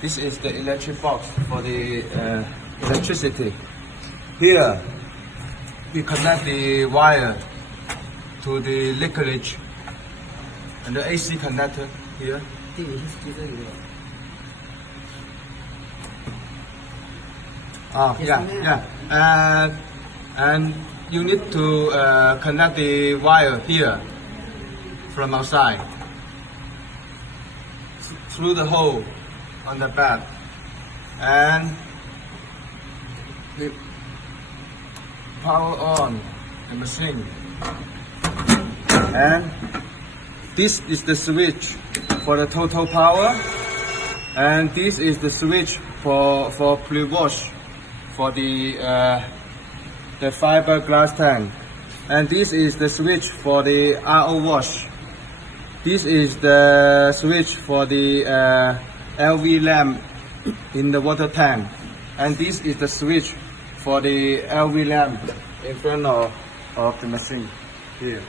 This is the electric box for the electricity. Here, we connect the wire to the liquid and the AC connector here. And you need to connect the wire here from outside through the hole on the back, and we power on the machine. And this is the switch for the total power, and this is the switch for pre-wash for the fiberglass tank, and this is the switch for the RO wash. This is the switch for the LV lamp in the water tank, and this is the switch for the LV lamp in front of the machine here.